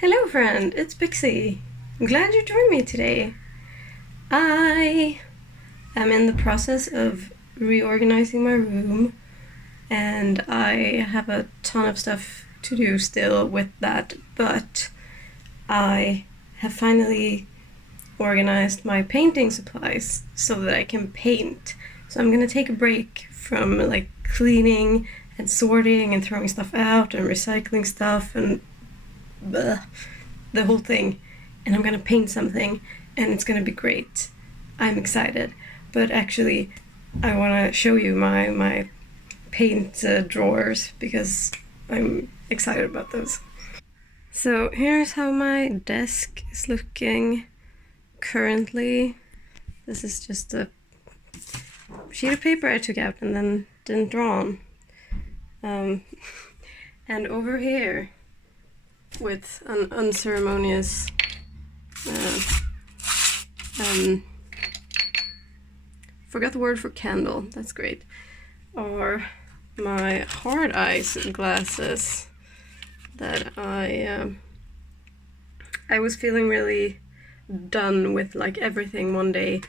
Hello friend, it's Pixie. I'm glad you joined me today. I am in the process of reorganizing my room and I have a ton of stuff to do still with that, but I have finally organized my painting supplies so that I can paint. So I'm gonna take a break from like cleaning and sorting and throwing stuff out and recycling stuff and bleh, the whole thing, and I'm gonna paint something and it's gonna be great. I'm excited, but actually I want to show you my paint drawers because I'm excited about those. So here's how my desk is looking currently. This is just a sheet of paper I took out and then didn't draw on. And over here, with an unceremonious forgot the word for candle, that's great, are my hard ice glasses that I was feeling really done with like everything one day,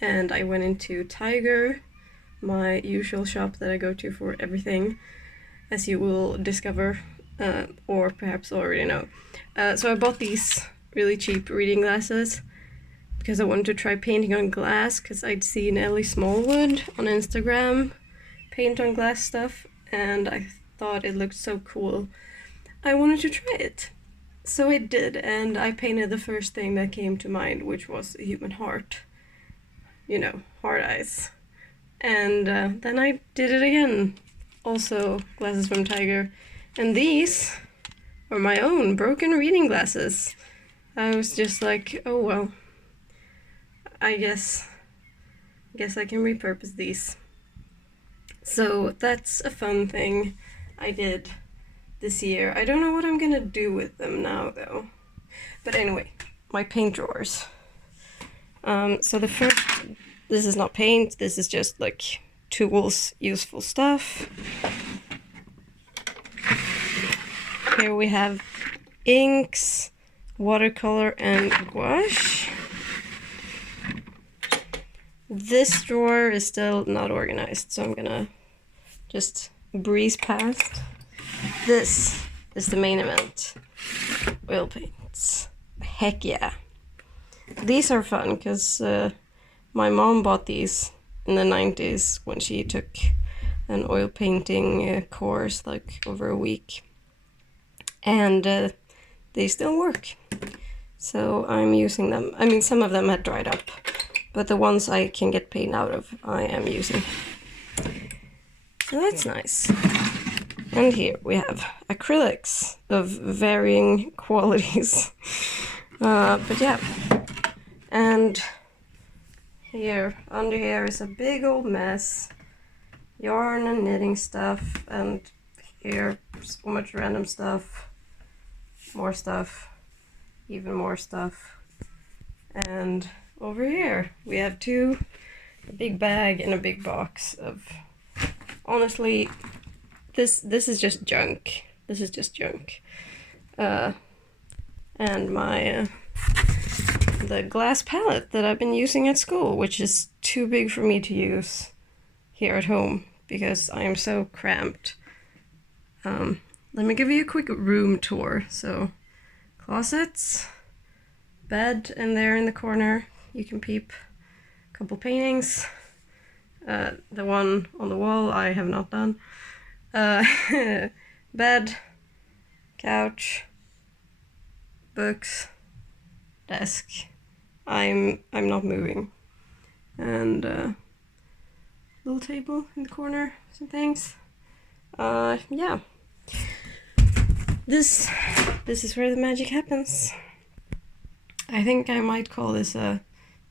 and I went into Tiger, my usual shop that I go to for everything, as you will discover, or perhaps already know. So I bought these really cheap reading glasses because I wanted to try painting on glass, because I'd seen Ellie Smallwood on Instagram paint on glass stuff and I thought it looked so cool. I wanted to try it. So I did, and I painted the first thing that came to mind, which was a human heart. You know, hard eyes. And then I did it again. Also, glasses from Tiger. And these are my own broken reading glasses. I was just like, oh well, I guess I can repurpose these. So that's a fun thing I did this year. I don't know what I'm gonna do with them now though. But anyway, my paint drawers. So the first, this is not paint, this is just like tools, useful stuff. Here we have inks, watercolor, and gouache. This drawer is still not organized, so I'm gonna just breeze past. This is the main event. Oil paints. Heck yeah. These are fun because my mom bought these in the 90s when she took an oil painting course like over a week. And they still work. So I'm using them. I mean, some of them had dried up, but the ones I can get paint out of, I am using. So that's nice. And here we have acrylics of varying qualities. But yeah. And here, under here is a big old mess. Yarn and knitting stuff, and here so much random stuff. More stuff. Even more stuff. And over here we have a big bag and a big box of, honestly, this is just junk. This is just junk. And my the glass palette that I've been using at school, which is too big for me to use here at home because I am so cramped. Let me give you a quick room tour. So, closets, bed in there in the corner, you can peep. A couple paintings. The one on the wall I have not done. Bed, couch, books, desk. I'm not moving. And little table in the corner, some things. Yeah. This is where the magic happens. I think I might call this a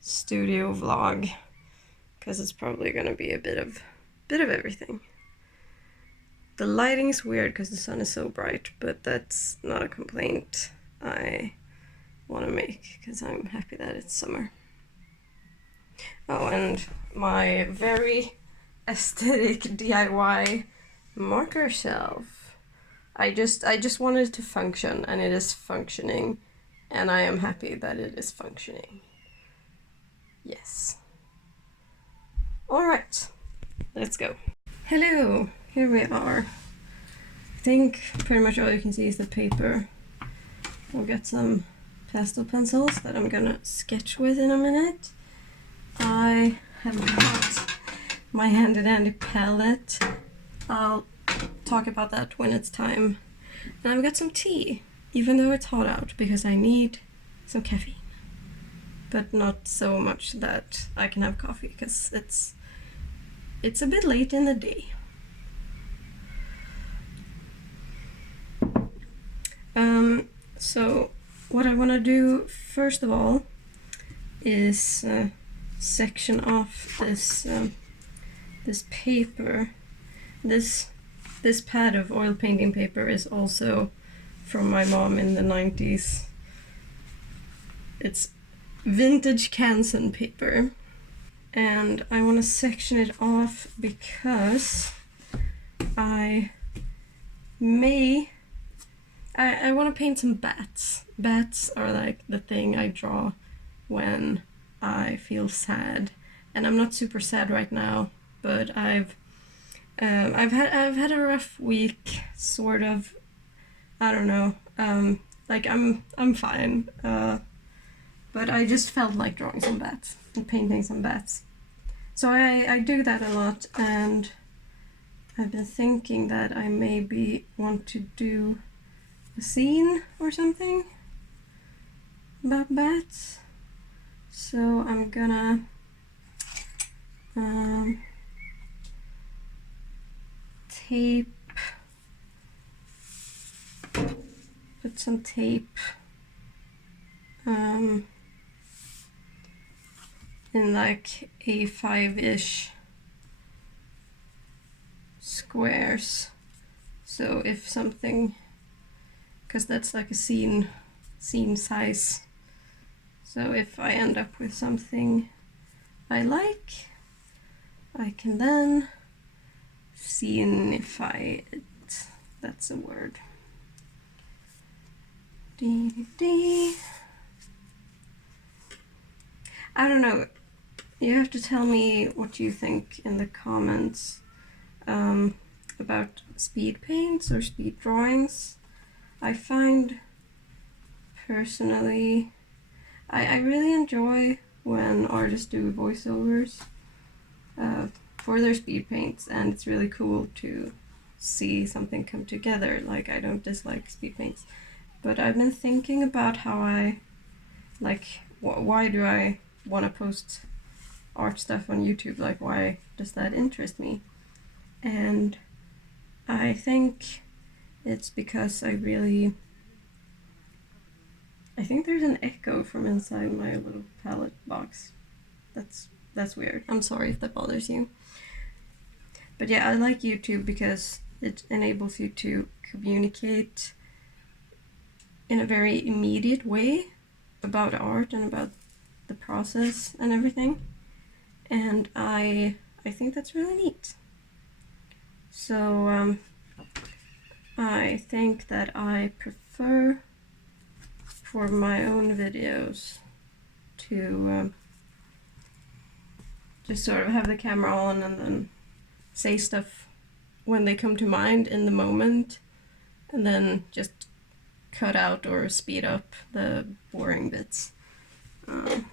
studio vlog, because it's probably gonna be a bit of everything. The lighting's weird because the sun is so bright, but that's not a complaint I want to make because I'm happy that it's summer. Oh, and my very aesthetic DIY marker shelf. I just wanted it to function, and it is functioning, and I am happy that it is functioning. Yes. Alright, let's go. Hello, here we are. I think pretty much all you can see is the paper. I'll get some pastel pencils that I'm gonna sketch with in a minute. I have got my handy dandy palette. I'll talk about that when it's time. And I've got some tea, even though it's hot out, because I need some caffeine. But not so much that I can have coffee, because it's a bit late in the day. So what I want to do first of all is section off this this paper. This pad of oil painting paper is also from my mom in the 90s. It's vintage Canson paper, and I want to section it off because I want to paint some bats. Bats are like the thing I draw when I feel sad, and I'm not super sad right now, but I've had a rough week, sort of. I don't know. Like I'm fine. But I just felt like drawing some bats and painting some bats. So I do that a lot, and I've been thinking that I maybe want to do a scene or something about bats. So I'm gonna put some tape in like A5-ish squares. So if something, because that's like a scene size. So if I end up with something I like, I can then scenify it. That's a word. I don't know. You have to tell me what you think in the comments about speed paints or speed drawings. I find personally, I really enjoy when artists do voiceovers for their speed paints, and it's really cool to see something come together. Like, I don't dislike speed paints, but I've been thinking about how I like why do I want to post art stuff on YouTube? Like, why does that interest me? And I think it's because I think there's an echo from inside my little palette box. That's weird. I'm sorry if that bothers you. But yeah, I like YouTube because it enables you to communicate in a very immediate way about art and about the process and everything. And I think that's really neat. So I think that I prefer for my own videos to just sort of have the camera on and then say stuff when they come to mind in the moment, and then just cut out or speed up the boring bits. That's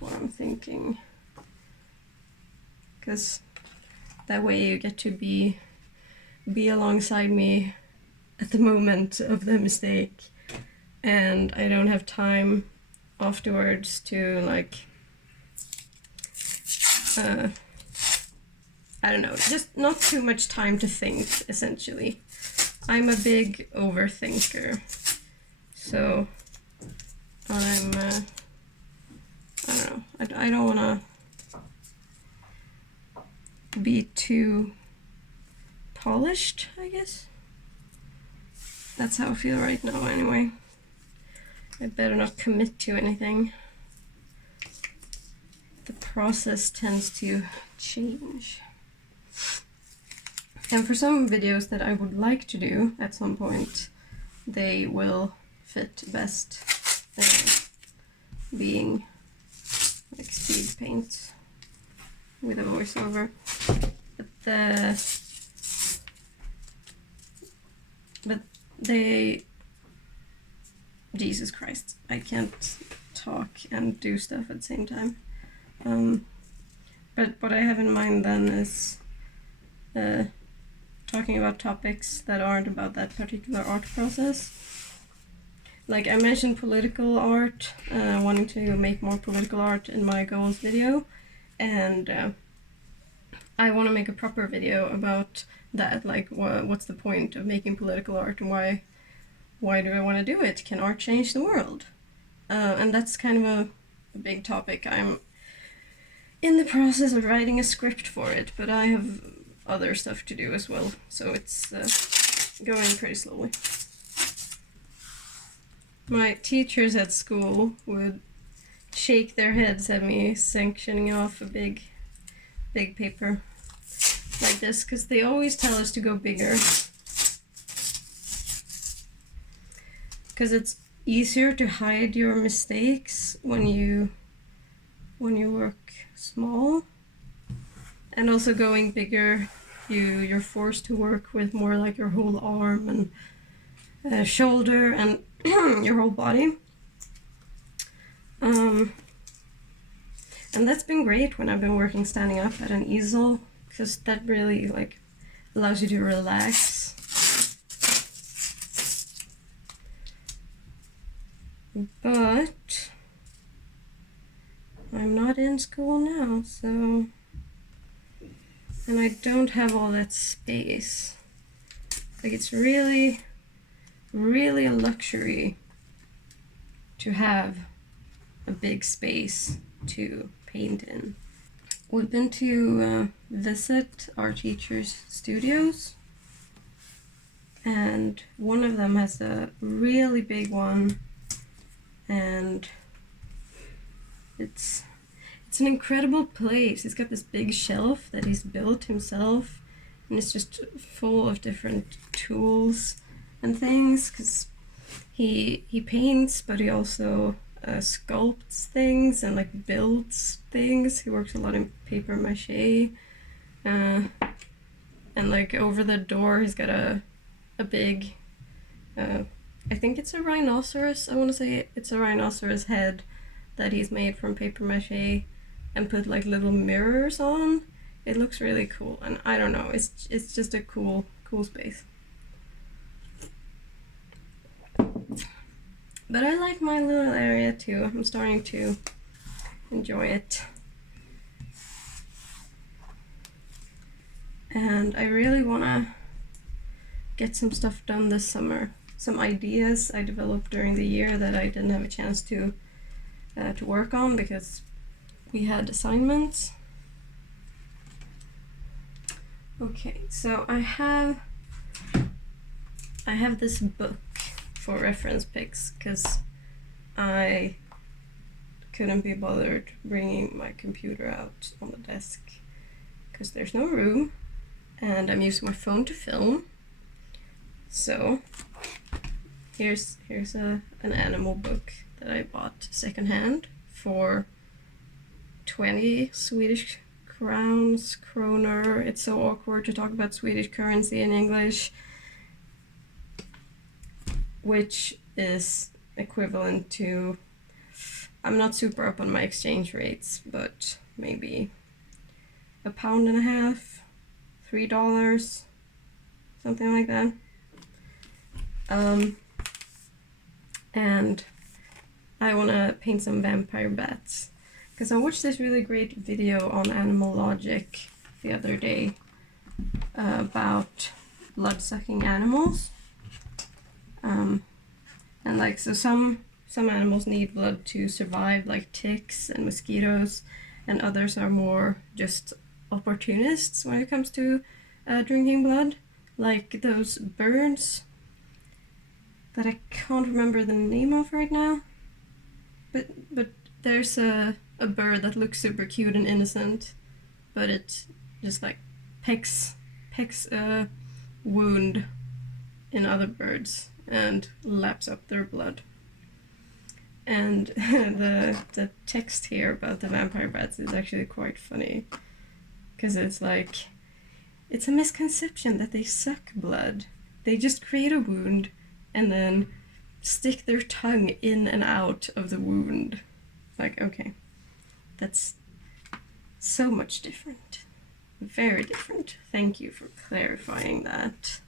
what I'm thinking. Because that way you get to be alongside me at the moment of the mistake, and I don't have time afterwards to like I don't know, just not too much time to think, essentially. I'm a big overthinker, so I don't know, I don't want to be too polished, I guess. That's how I feel right now anyway. I better not commit to anything. The process tends to change. And for some videos that I would like to do at some point, they will fit best being like speed paint with a voiceover. But they, Jesus Christ, I can't talk and do stuff at the same time. But what I have in mind then is talking about topics that aren't about that particular art process. Like I mentioned political art, wanting to make more political art in my goals video, and I want to make a proper video about that, like what's the point of making political art and why do I want to do it? Can art change the world? And that's kind of a big topic. I'm in the process of writing a script for it, but I have other stuff to do as well, so it's going pretty slowly. My teachers at school would shake their heads at me sanctioning off a big paper like this, because they always tell us to go bigger. Because it's easier to hide your mistakes when you work small. And also going bigger, you're forced to work with more like your whole arm and shoulder and your whole body. And that's been great when I've been working standing up at an easel, because that really like allows you to relax. But I'm not in school now, so, and I don't have all that space. Like it's really a luxury to have a big space to paint in. We've been to visit our teachers' studios, and one of them has a really big one, and it's an incredible place. He's got this big shelf that he's built himself, and it's just full of different tools and things, because he paints, but he also sculpts things and like builds things. He works a lot in paper mache, and like over the door he's got a big I think it's a rhinoceros. I want to say it's a rhinoceros head that he's made from paper mache and put like little mirrors on. It looks really cool, and I don't know, it's just a cool space. But I like my little area too. I'm starting to enjoy it. And I really want to get some stuff done this summer. Some ideas I developed during the year that I didn't have a chance to work on because we had assignments. Okay, so I have this book for reference pics because I couldn't be bothered bringing my computer out on the desk because there's no room, and I'm using my phone to film. So here's an animal book that I bought secondhand for 20 Swedish crowns, kroner. It's so awkward to talk about Swedish currency in English, which is equivalent to, I'm not super up on my exchange rates, but maybe £1.50, $3, something like that. And I want to paint some vampire bats because I watched this really great video on Animal Logic the other day about blood-sucking animals. And like, so some animals need blood to survive, like ticks and mosquitoes, and others are more just opportunists when it comes to drinking blood, like those birds that I can't remember the name of right now, but there's a bird that looks super cute and innocent, but it just like pecks pecks a wound in other birds and laps up their blood. And the text here about the vampire bats is actually quite funny, because it's like, it's a misconception that they suck blood. They just create a wound and then stick their tongue in and out of the wound. Like, okay, that's so much different. Very different. Thank you for clarifying that.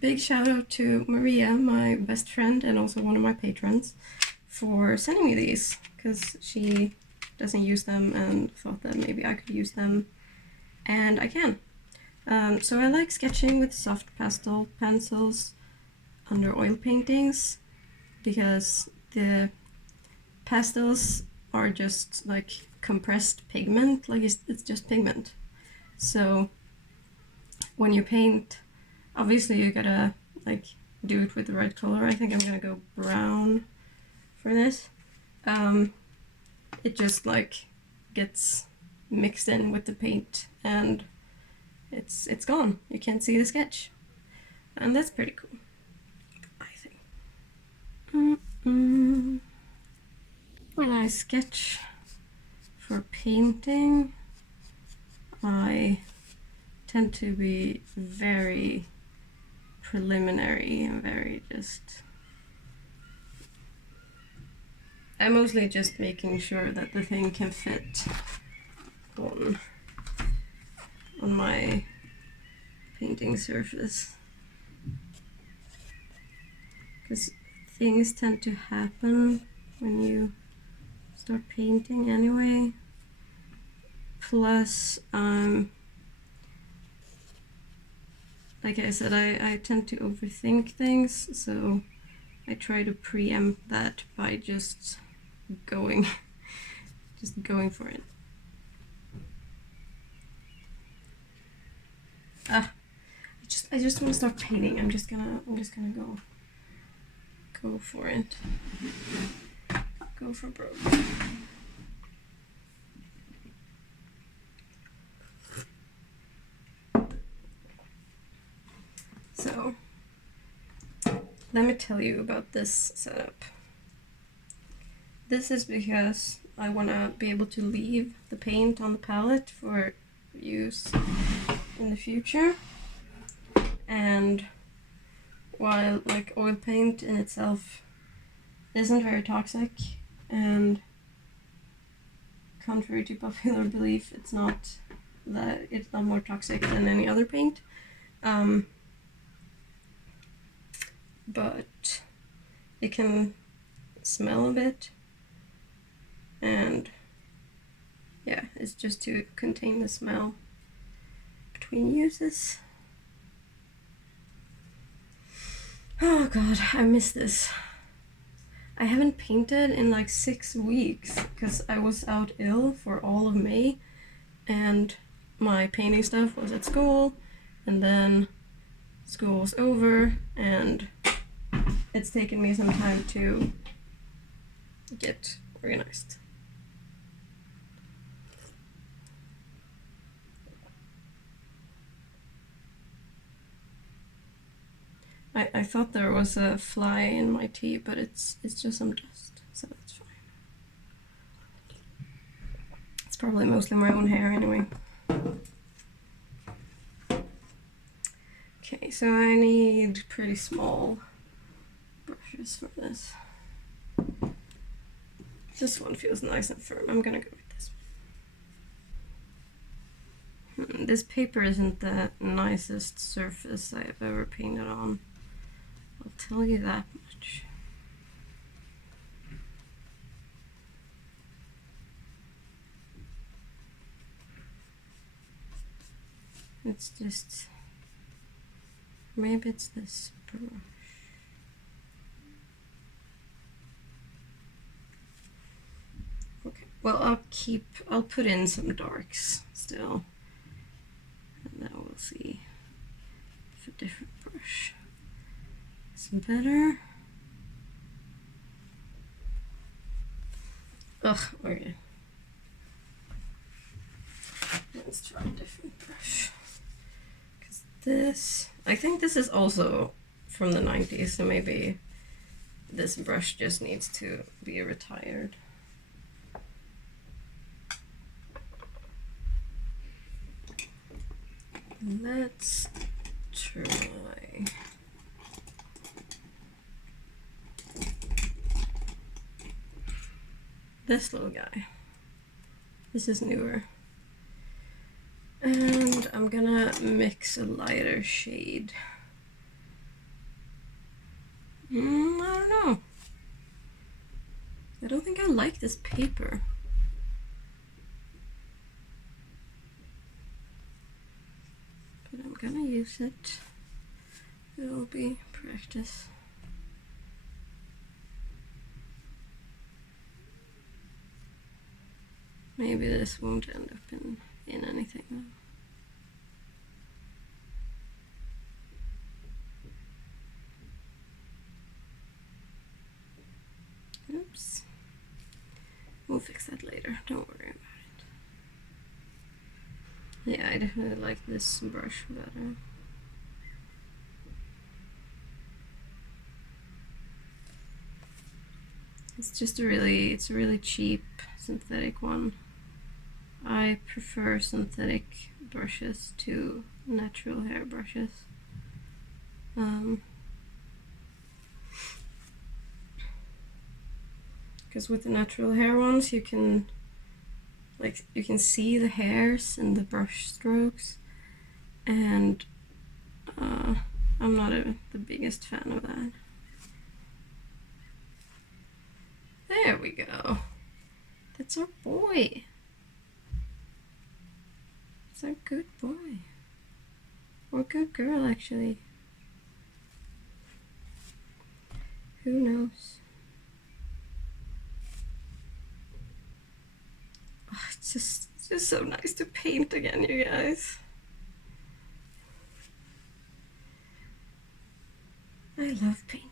Big shout out to Maria, my best friend and also one of my patrons, for sending me these, because she doesn't use them and thought that maybe I could use them, and I can. So I like sketching with soft pastel pencils under oil paintings, because the pastels are just like compressed pigment, like it's just pigment. So when you paint, obviously you gotta like do it with the right color. I think I'm gonna go brown for this. It just like gets mixed in with the paint and it's gone. You can't see the sketch, and that's pretty cool, I think. When I sketch for painting, I tend to be very preliminary and very just... I'm mostly just making sure that the thing can fit on my painting surface, because things tend to happen when you start painting anyway. Plus, like I said, I tend to overthink things, so I try to preempt that by just going for it. I just want to start painting. I'm just gonna go for it. Go for broke. So let me tell you about this setup. This is because I want to be able to leave the paint on the palette for use in the future. And while like oil paint in itself isn't very toxic, and contrary to popular belief, it's not more toxic than any other paint, but it can smell a bit, and yeah, it's just to contain the smell between uses. Oh god, I miss this. I haven't painted in like 6 weeks because I was out ill for all of May, and my painting stuff was at school, and then school was over, and it's taken me some time to get organized. I thought there was a fly in my tea, but it's just some dust, so that's fine. It's probably mostly my own hair anyway. Okay, so I need pretty small brushes for this. This one feels nice and firm. I'm gonna go with this one. This paper isn't the nicest surface I've ever painted on. I'll tell you that much. It's just... maybe it's this brush. Okay, well I'll put in some darks still, and then we'll see if a different brush is better. Ugh, okay. Let's try a different brush. Because this, I think this is also from the 90s, so maybe this brush just needs to be retired. Let's try this little guy. This is newer. And I'm gonna mix a lighter shade. I don't know. I don't think I like this paper. But I'm gonna use it. It'll be practice. Maybe this won't end up in anything though. Oops. We'll fix that later, don't worry about it. Yeah, I definitely like this brush better. It's just a really cheap synthetic one. I prefer synthetic brushes to natural hair brushes. Because with the natural hair ones you can see the hairs and the brush strokes, and I'm not the biggest fan of that. There we go. That's our boy. It's our good boy. Or good girl, actually. Who knows? Oh, it's just so nice to paint again, you guys. I love painting.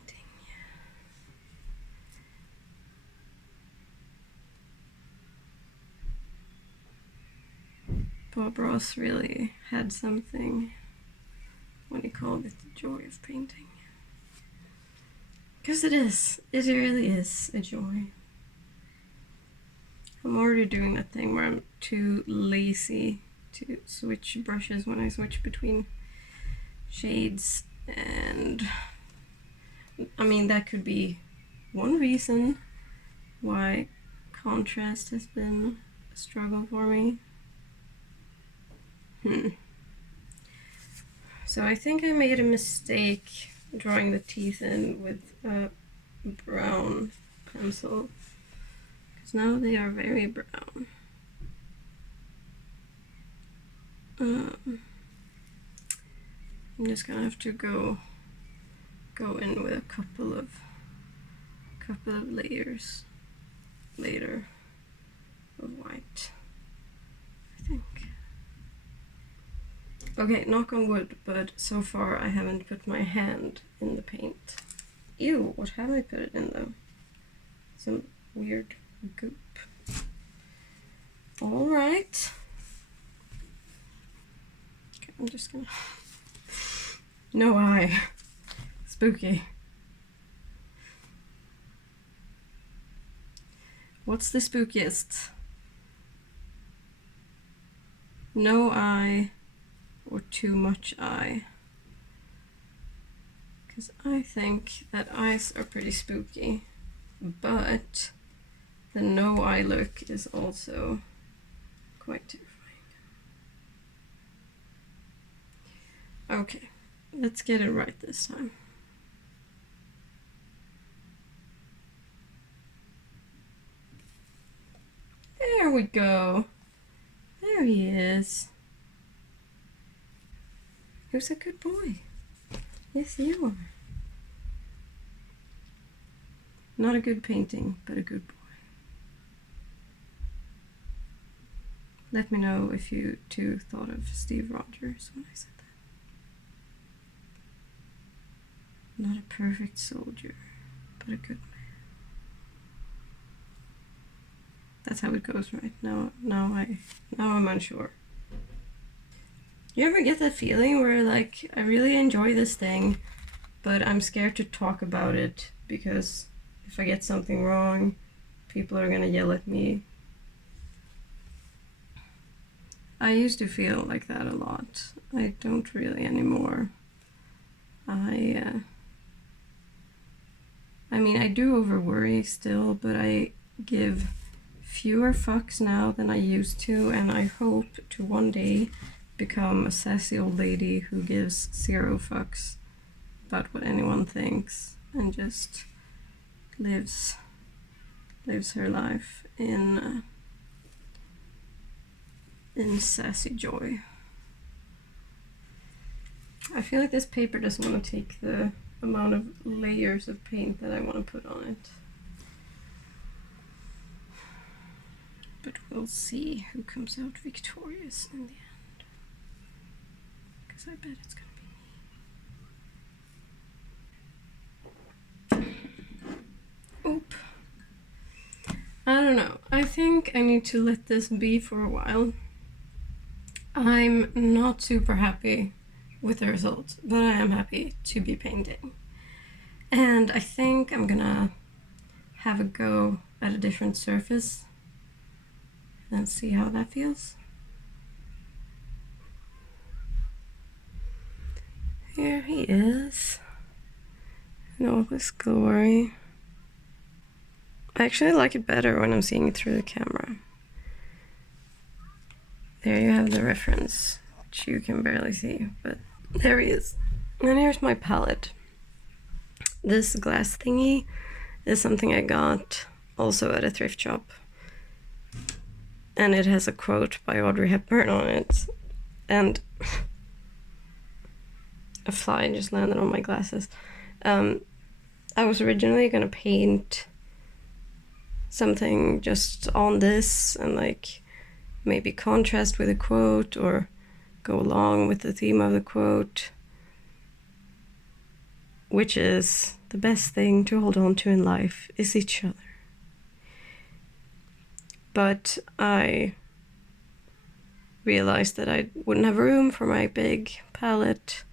Bob Ross really had something when he called it the joy of painting. Because it really is a joy. I'm already doing that thing where I'm too lazy to switch brushes when I switch between shades, and I mean that could be one reason why contrast has been a struggle for me. So I think I made a mistake drawing the teeth in with a brown pencil, because now they are very brown. I'm just gonna have to go in with a couple of layers later of white, I think. Okay, knock on wood, but so far I haven't put my hand in the paint. Ew, what have I put it in though? Some weird goop. Alright. Okay, I'm just gonna... No eye. Spooky. What's the spookiest? No eye or too much eye? Because I think that eyes are pretty spooky, but the no eye look is also quite terrifying. Okay, let's get it right this time. There we go. There he is. Who's a good boy? Yes, you are. Not a good painting, but a good boy. Let me know if you too thought of Steve Rogers when I said that. Not a perfect soldier, but a good man. That's how it goes, right? Now I'm unsure. You ever get that feeling where like I really enjoy this thing, but I'm scared to talk about it because if I get something wrong, people are gonna yell at me. I used to feel like that a lot. I don't really anymore. I mean, I do over worry still, but I give fewer fucks now than I used to, and I hope to one day become a sassy old lady who gives 0 fucks about what anyone thinks and just lives her life in sassy joy. I feel like this paper doesn't want to take the amount of layers of paint that I want to put on it. But we'll see who comes out victorious in the end. Because I bet it's gonna be me. Oop. I don't know. I think I need to let this be for a while. I'm not super happy with the result, but I am happy to be painting. And I think I'm gonna have a go at a different surface and see how that feels. Here he is in all his glory. I actually like it better when I'm seeing it through the camera. There you have the reference, which you can barely see, but there he is. And here's my palette. This glass thingy is something I got also at a thrift shop. And it has a quote by Audrey Hepburn on it. And a fly just landed on my glasses. I was originally gonna paint something just on this and like maybe contrast with a quote or go along with the theme of the quote, which is the best thing to hold on to in life is each other. But I realized that I wouldn't have room for my big palette,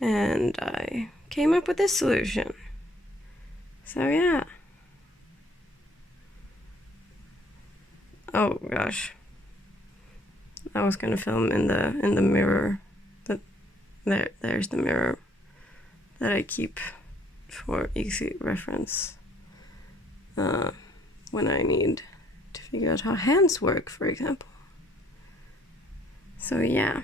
and I came up with this solution. So yeah. Oh gosh, I was gonna film in the mirror. There's the mirror that I keep for easy reference when I need to figure out how hands work, for example. So yeah,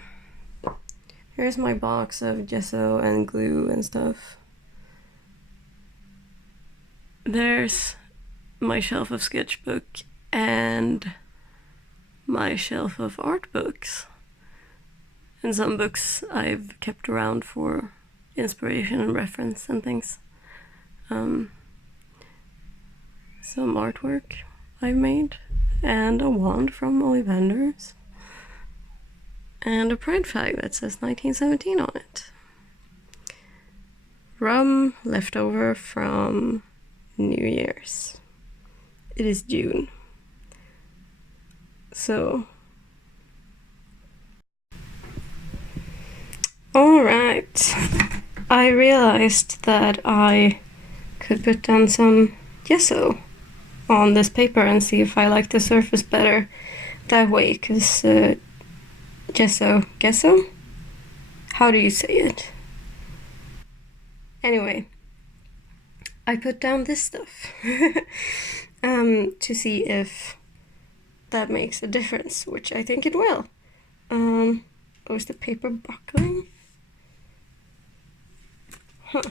here's my box of gesso and glue and stuff. There's my shelf of sketchbook and my shelf of art books. And some books I've kept around for inspiration and reference and things. Some artwork I've made, and a wand from Ollivanders, and a pride flag that says 1917 on it. Rum left over from New Year's. It is June. So, alright. I realized that I could put down some gesso on this paper and see if I like the surface better that way, because gesso? How do you say it? Anyway, I put down this stuff to see if that makes a difference, which I think it will. Oh, is the paper buckling? Huh.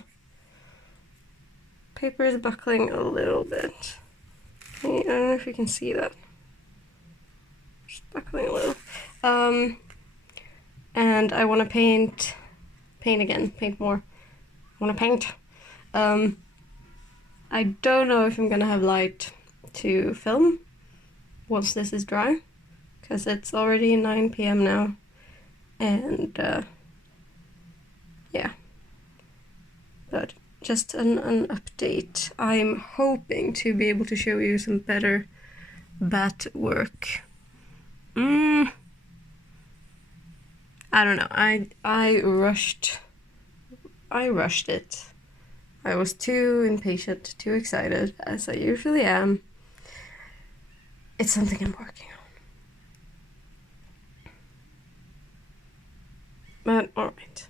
Paper is buckling a little bit. I don't know if you can see that. Just buckling a little. And I want to paint more. I want to paint. I don't know if I'm gonna have light to film once this is dry, because it's already 9 p.m. now, and yeah. But just an update. I'm hoping to be able to show you some better bat work. I don't know. I rushed it. I was too impatient, too excited, as I usually am. It's something I'm working on. But alright.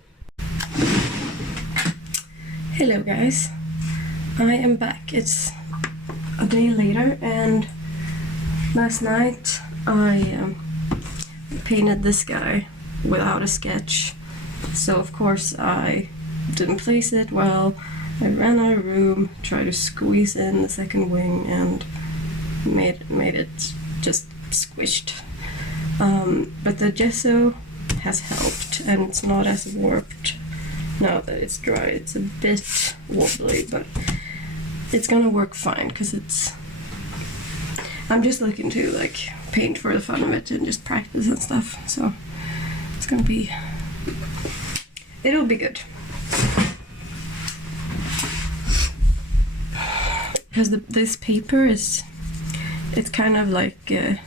Hello guys. I am back. It's a day later, and last night I painted this guy without a sketch. So of course I didn't place it well. I ran out of room, tried to squeeze in the second wing, and made it just squished. But the gesso has helped, and it's not as warped now that it's dry. It's a bit wobbly, but it's gonna work fine because I'm just looking to like paint for the fun of it and just practice and stuff. So it's gonna be, it'll be good. Because this paper it's kind of like it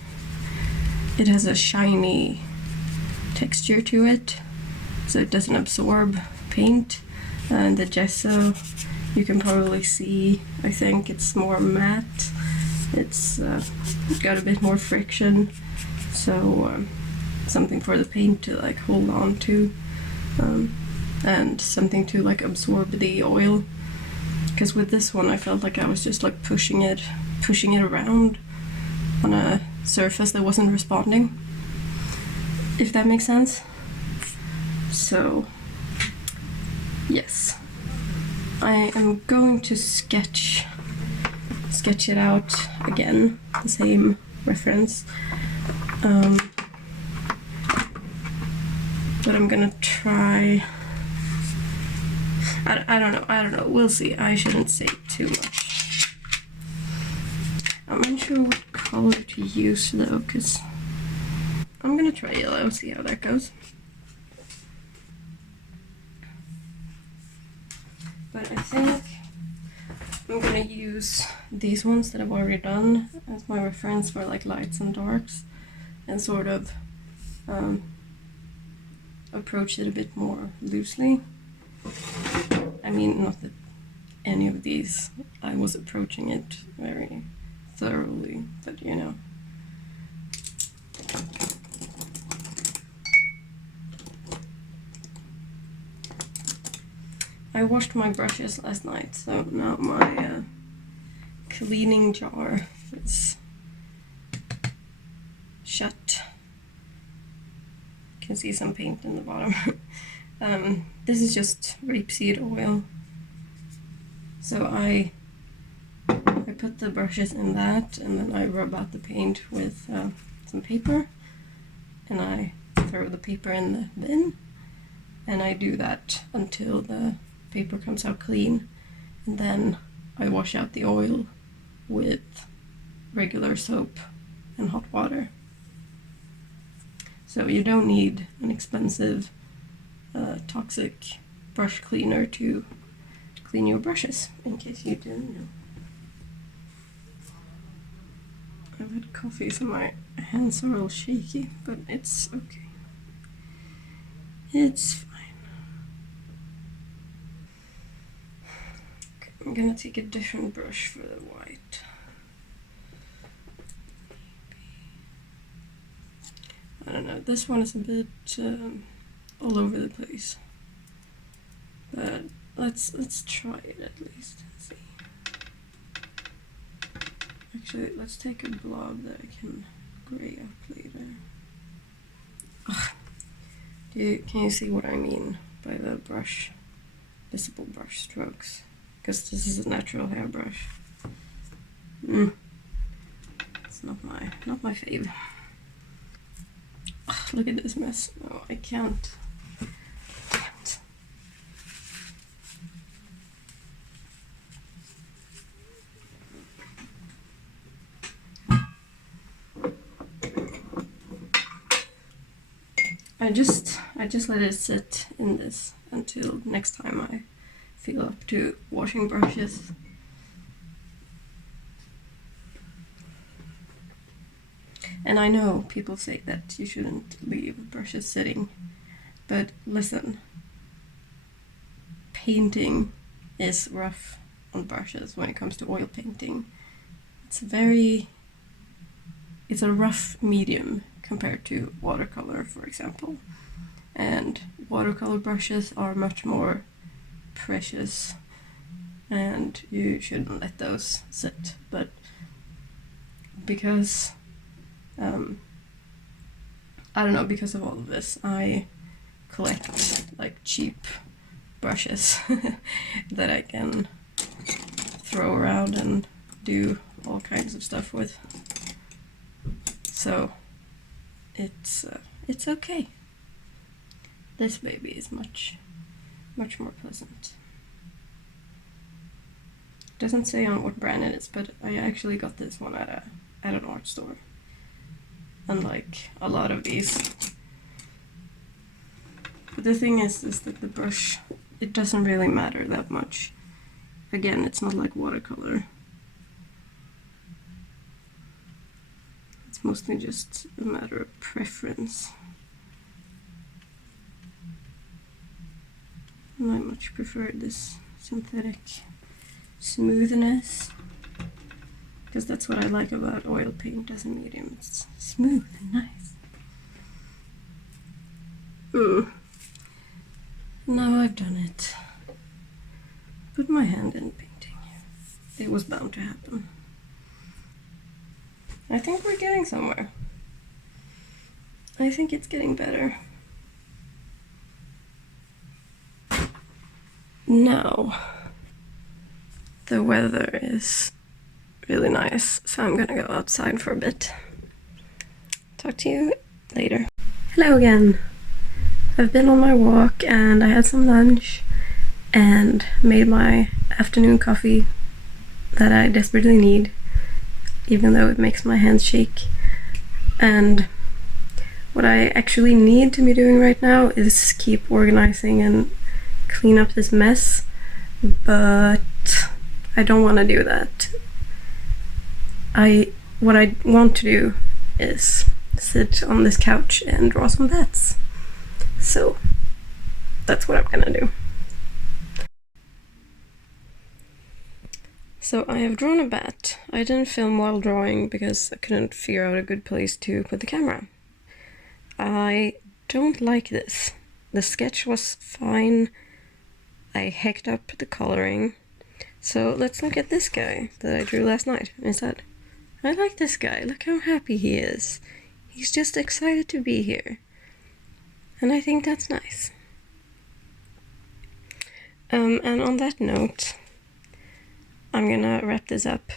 has a shiny texture to it, so it doesn't absorb paint. And the gesso, you can probably see, I think it's more matte. It's got a bit more friction, so something for the paint to like hold on to, and something to like absorb the oil. Because with this one I felt like I was just like pushing it around on a surface that wasn't responding, if that makes sense. So yes, I am going to sketch it out again, the same reference, but I'm gonna try. I don't know, we'll see. I shouldn't say too much. I'm unsure what color to use though, because I'm gonna try yellow, see how that goes. But I think I'm gonna use these ones that I've already done as my reference for like lights and darks, and sort of approach it a bit more loosely. I mean, not that any of these I was approaching it very thoroughly, but you know. I washed my brushes last night, so now my cleaning jar is shut. You can see some paint in the bottom. This is just rapeseed oil. So I put the brushes in that, and then I rub out the paint with some paper, and I throw the paper in the bin, and I do that until the paper comes out clean, and then I wash out the oil with regular soap and hot water. So you don't need an expensive toxic brush cleaner to clean your brushes, in case you didn't know. I've had coffee, so my hands are all shaky, but it's okay. It's fine. Okay, I'm gonna take a different brush for the white. I don't know, this one is a bit all over the place, but let's try it at least. Let's see. Actually, let's take a blob that I can gray up later. Ugh. Can you see what I mean by the brush, visible brush strokes? Because this is a natural hairbrush. It's not my fave. Ugh, look at this mess. No, I can't. I just let it sit in this until next time I feel up to washing brushes. And I know people say that you shouldn't leave brushes sitting But listen, painting is rough on brushes when it comes to oil painting. It's a rough medium compared to watercolor, for example. And watercolor brushes are much more precious, and you shouldn't let those sit. But because I don't know, because of all of this, I collect like cheap brushes that I can throw around and do all kinds of stuff with. So it's okay. This baby is much more pleasant. It doesn't say on what brand it is, but I actually got this one at an art store. Unlike a lot of these. But the thing is that the brush, it doesn't really matter that much. Again, it's not like watercolor. It's mostly just a matter of preference. And I much prefer this synthetic smoothness, because that's what I like about oil paint as a medium. It's smooth and nice. Now I've done it. Put my hand in painting. It was bound to happen. I think we're getting somewhere. I think it's getting better. Now, the weather is really nice, so I'm gonna go outside for a bit. Talk to you later. Hello again. I've been on my walk and I had some lunch and made my afternoon coffee that I desperately need, even though it makes my hands shake. And what I actually need to be doing right now is keep organizing and clean up this mess, but I don't want to do that. What I want to do is sit on this couch and draw some bats. So that's what I'm gonna do. So I have drawn a bat. I didn't film while drawing because I couldn't figure out a good place to put the camera. I don't like this. The sketch was fine. I hecked up the coloring. So let's look at this guy that I drew last night instead. I like this guy. Look how happy he is. He's just excited to be here. And I think that's nice. And on that note, I'm gonna wrap this up.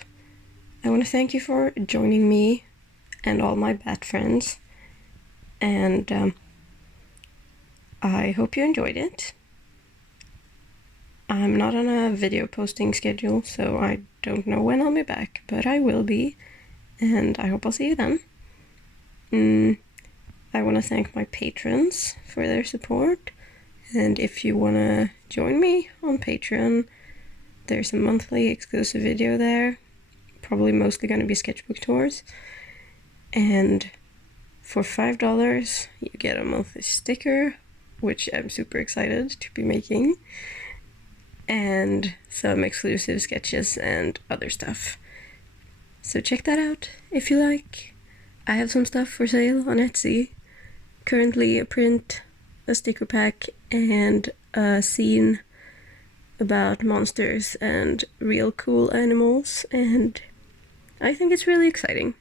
I want to thank you for joining me and all my bat friends. And I hope you enjoyed it. I'm not on a video posting schedule, so I don't know when I'll be back, but I will be, and I hope I'll see you then. I want to thank my patrons for their support, and if you want to join me on Patreon, there's a monthly exclusive video there, probably mostly going to be sketchbook tours, and for $5 you get a monthly sticker, which I'm super excited to be making, and some exclusive sketches and other stuff. So check that out if you like. I have some stuff for sale on Etsy. Currently a print, a sticker pack, and a scene about monsters and real cool animals, and I think it's really exciting.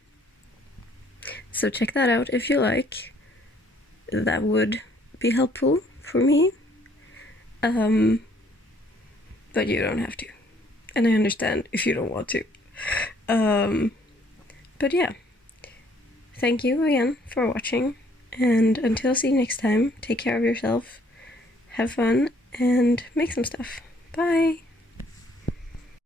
So check that out if you like. That would be helpful for me. But you don't have to. And I understand if you don't want to. But yeah. Thank you again for watching. And until I see you next time, take care of yourself, have fun, and make some stuff. Bye!